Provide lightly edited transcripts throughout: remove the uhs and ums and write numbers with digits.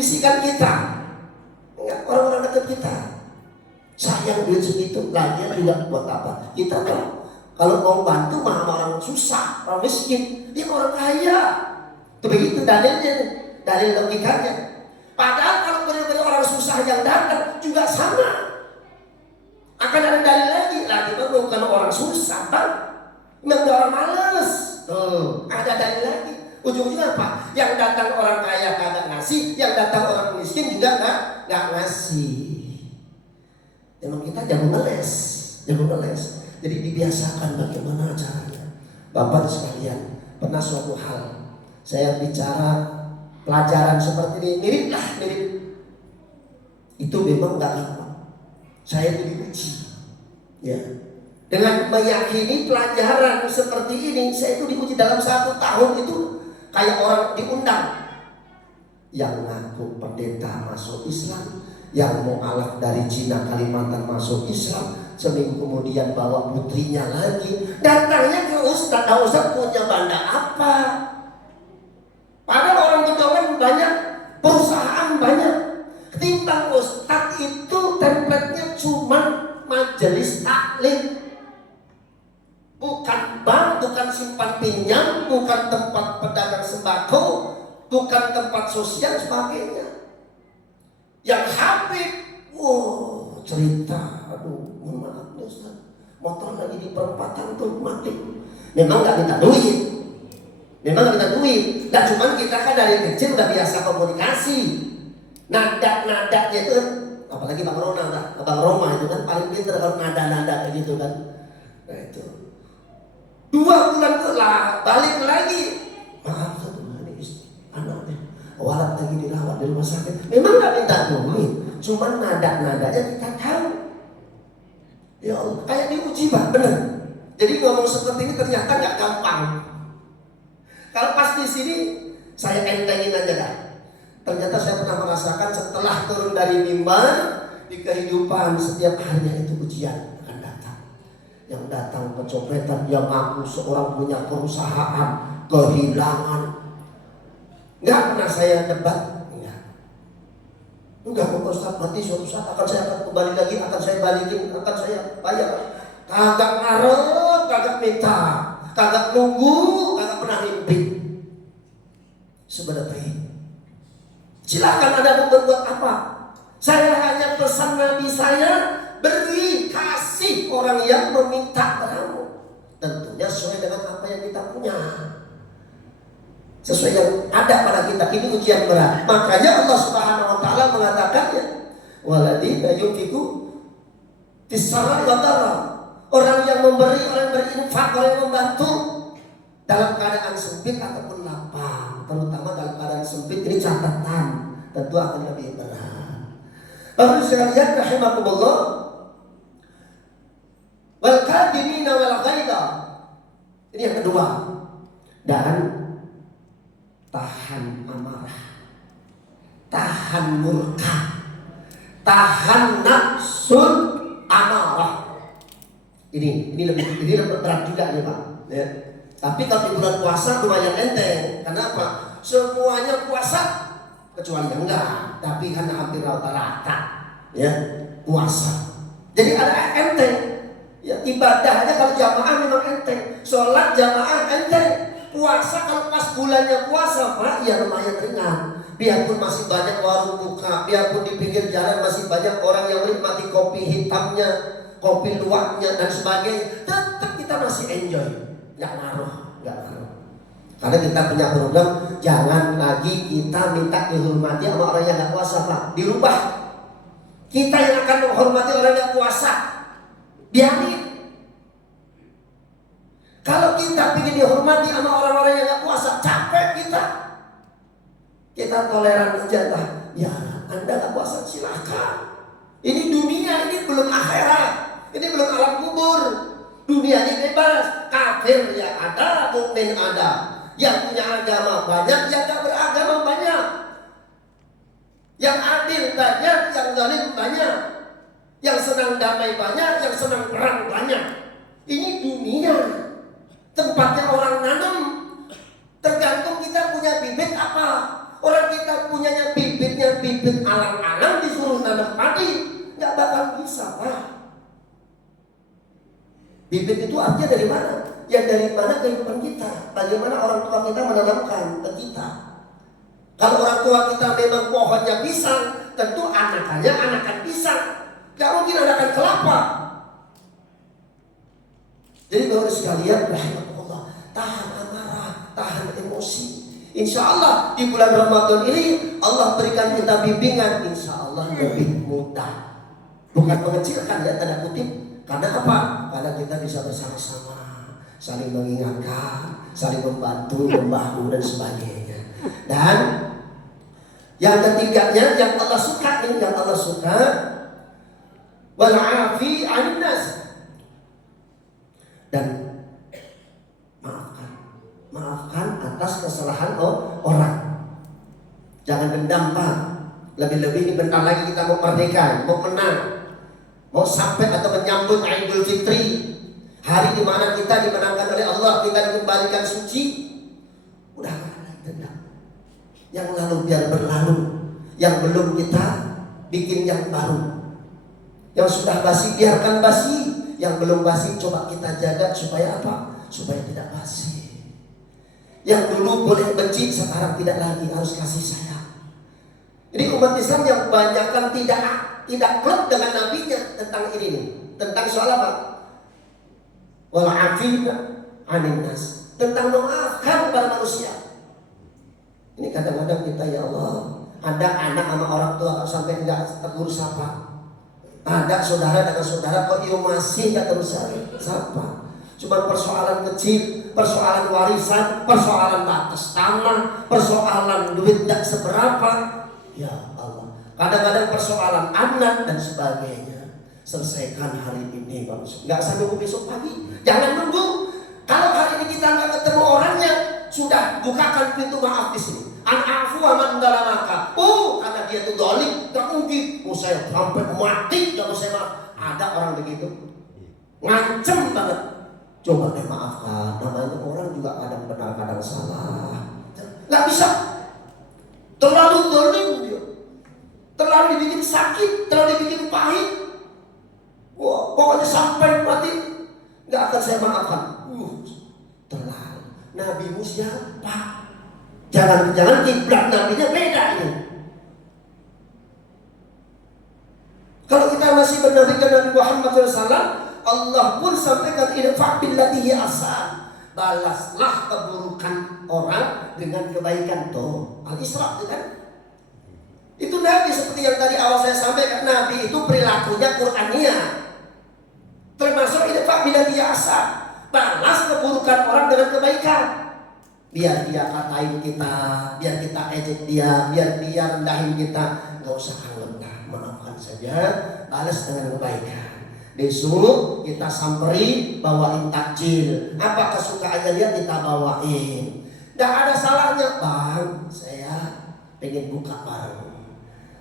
bisikan kita, orang-orang dekat kita. Sayang duit segitu, lagian juga buat apa? Kita kalau mau bantu mah orang susah, orang miskin, dia orang kaya. Itu begitu dalilnya, dalil logikanya. Padahal kalau benar-benar orang susah yang datang juga sama. Akan ada dalil lagi bukan orang susah, Bang. Memang orang malas. Ada dalil lagi. Ujung-ujungnya apa? Yang datang orang kaya kagak ngasih, yang datang orang miskin juga nggak ngasih. Emang kita jago ngeles. Jadi dibiasakan bagaimana caranya. Bapak sekalian, pernah suatu hal saya bicara pelajaran seperti ini, mirip. Itu memang nggak gampang. Saya itu diuji, ya. Dengan meyakini pelajaran seperti ini, saya itu diuji dalam 1 tahun itu kayak orang diundang. Yang ngaku pendeta masuk Islam, yang mau alaf dari Cina Kalimantan masuk Islam, seminggu kemudian bawa putrinya lagi, datangnya ke Ustaz punya banda apa? Padahal orang ketahuan banyak, perusahaan banyak. Ketimbang Ustaz itu template-nya cuma majelis taklim, bukan bank, bukan simpan pinjam, bukan tempat pedagang sembako, bukan tempat sosial sebagainya. Yang Habib, cerita, maaf Ustaz, motor lagi di perempatan tuh mati. Memang nggak minta duit. Nah cuman kita kan dari kecil udah biasa komunikasi. Nada-nadanya itu kan, apalagi Bang Roma itu kan paling pintar kalau nada-nada kayak gitu kan. Nah itu 2 bulan lah balik lagi. Maaf satu hari anaknya walat lagi dirawat di rumah sakit. Memang nggak minta duit, cuman nada-nadanya kita tahu. Ya Allah, kayak diuji Pak, bener. Jadi ngomong seperti ini ternyata nggak gampang. Kalau pas di sini saya entengin aja dah. Ternyata saya pernah merasakan setelah turun dari mimbar, di kehidupan setiap harinya itu ujian akan datang. Yang datang kecopetan, yang ngaku seorang punya perusahaan, kehilangan. Nggak pernah saya debat. Enggak, Pak Ustaz, mati suatu saat akan saya akan kembali lagi, akan saya balikin, akan saya bayar. Kagak ngarep, kagak minta, kagak nunggu, kagak pernah mimpi. Sebenarnya silakan Anda mau berbuat apa. Saya hanya pesan Nabi saya, beri kasih orang yang meminta padamu. Tentunya sesuai dengan apa yang kita punya, sesuai yang ada pada kita. Ini ujian berat. Makanya Allah Subhanahu wa taala mengatakannya, waladina yunfiqu fis-sarra'i wad-dharra. Orang yang memberi, orang yang berinfak, orang yang membantu dalam keadaan sempit ataupun lapang, terutama dalam keadaan sempit, ini catatan tentu akan lebih berat. Bapak sekalian rahimakumullah, wal kadhimina wal ghaidha. Ini yang kedua. Dan tahan amarah, tahan murka, tahan nafsul amarah. Ini lebih berat juga nih Pak. Ya. Tapi kalau di bulan puasa lumayan enteng. Kenapa? Semuanya puasa kecuali yang enggak. Tapi karena hampir rata-rata ya puasa. Jadi ada enteng. Ya, ibadahnya kalau jamaah memang enteng. Sholat jamaah enteng. Puasa kalau pas bulannya puasa Pak, ya lumayan ringan. Biarpun masih banyak warung buka, biarpun di pinggir jalan masih banyak orang yang menikmati kopi hitamnya, kopi luwaknya dan sebagainya, tetap kita masih enjoy. Nggak ngaruh. Karena kita punya program, jangan lagi kita minta dihormati sama orang yang nggak puasa Pak. Dirubah. Kita yang akan menghormati orang yang puasa. Biarin. Kalau kita ingin dihormati sama orang-orang yang nggak puasa, capek kita. Kita toleran aja lah. Ya, Anda nggak puasa silakan. Ini dunia, ini belum akhirat. Ini belum alam kubur. Dunia ini bebas. Kafir ya ada, mukmin ada. Yang punya agama banyak, yang gak beragama banyak. Yang adil banyak, yang zalim banyak. Yang senang damai banyak, yang senang perang banyak. Ini dunia. Tempatnya orang nanam. Tergantung kita punya bibit apa. Orang kita punyanya bibitnya punya bibit alang-alang disuruh nanam padi, nggak bakal bisa, Pak. Bibit itu artinya dari mana? Ya dari mana kehidupan kita. Bagaimana orang tua kita menanamkan ke kita. Kalau orang tua kita memang pohonnya pisang, tentu anakannya anakan pisang. Gak mungkin anakan kelapa. Jadi bapak sekalian, rahimahullah, tahan amarah, tahan emosi. Insya Allah di bulan Ramadan ini Allah berikan kita bimbingan, insya Allah lebih mudah. Bukan mengecilkan ya, tanda kutip. Karena apa? Karena kita bisa bersama-sama, saling mengingatkan, saling membantu, membahu dan sebagainya. Dan yang ketiganya yang Allah suka, yang Allah suka, wal afi 'anil nas. Dan maafkan atas kesalahan orang. Jangan dendam, Pak. Lebih-lebih ini bentar lagi kita mau merdeka, mau menang, mau sampai atau menyambut Idul Fitri, hari di mana kita dimenangkan oleh Allah, kita dikembalikan suci. Udah gak ada dendam. Yang lalu biar berlalu, yang belum kita bikin yang baru. Yang sudah basi biarkan basi, yang belum basi coba kita jaga supaya apa? Supaya tidak basi. Yang dulu boleh benci, sekarang tidak lagi, harus kasih sayang. Jadi umat Islam yang kebanyakan tidak klop dengan nabinya tentang ini nih, tentang soal apa? Wal afina 'anil nas, tentang memaafkan kepada manusia. Ini kadang-kadang kita, ya Allah, ada anak sama orang tua sampai enggak tegur sapa. Ada saudara dengan saudara kok masih enggak terus sapa. Cuma persoalan kecil, persoalan warisan, persoalan batas tanah, persoalan duit tidak seberapa. Ya Allah, kadang-kadang persoalan anak dan sebagainya. Selesaikan hari ini, Pak. Nggak sampai besok pagi. Jangan nunggu. Kalau hari ini kita nggak ketemu orangnya, sudah bukakan pintu maaf di sini. An-afu aman dalam maka. Karena dia itu dolim, nggak mungkin. Saya sampai mati kalau saya maaf. Ada orang begitu, ngancem banget. Coba deh maafkan. Namanya orang juga kadang benar, kadang salah. Nggak bisa. Terlalu dolim dia, terlalu dibikin sakit, terlalu dibikin pahit. Wah, pokoknya sampai mati nggak akan saya maafkan. Terlalu. Nabimu siapa? Jangan-jangan kiblat nabinya beda ini. Kalau kita masih menafikan Nabi Muhammad SAW, Allah pun sampaikan idfa' billati hiya ahsan. Balaslah keburukan orang dengan kebaikan. Tuh Al-Isra kan? Itu Nabi, seperti yang tadi awal saya sampaikan, Nabi itu perilakunya Qur'aniyah. Termasuk idfa' billati hiya ahsan. Balas keburukan orang dengan kebaikan. Biar dia katain kita, biar kita ejek dia, biar dia rendahin kita, gak usah rendah, maafkan saja, balas dengan kebaikan. Disuruh kita samperi, bawain takjil, apa kesukaannya dia kita bawain. Gak ada salahnya, Bang, saya pengen buka bareng.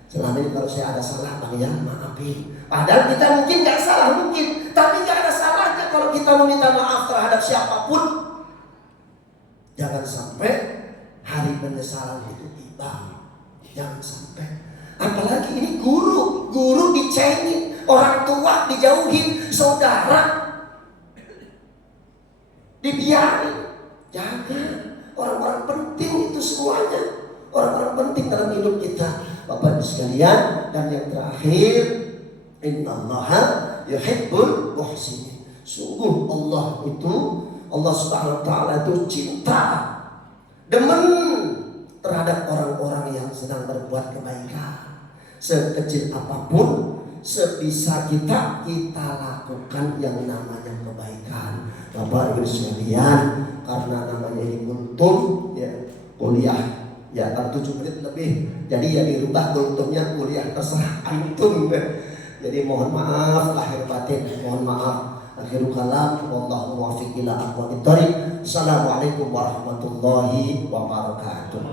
Selama ini kalau saya ada salah, Bang, ya maafin. Padahal kita mungkin gak salah, mungkin, tapi gak ada salahnya kalau kita meminta maaf terhadap siapapun. Jangan sampai hari penyesalan itu tiba. Jangan sampai. Apalagi ini guru dicengin, orang tua dijauhin, saudara dibiarin. Jangan. Orang-orang penting itu semuanya, orang-orang penting dalam hidup kita, Bapak Ibu sekalian. Dan yang terakhir, innallaha yuhibbul muhsinin. Sungguh Allah Subhanahu wa ta'ala itu cinta, demen terhadap orang-orang yang sedang berbuat kebaikan. Sekecil apapun, sebisa kita lakukan yang namanya kebaikan. Bapak Ibu sekalian, karena namanya ini kultum ya, kuliah ya 7 menit lebih, jadi ya dirubah kultumnya kuliah, terserah antum. Jadi mohon maaf lahir batin, mohon maaf. Akhirul kalam, wallahu muwaffiq ila aqwamit thoriq. Assalamualaikum warahmatullahi wabarakatuh.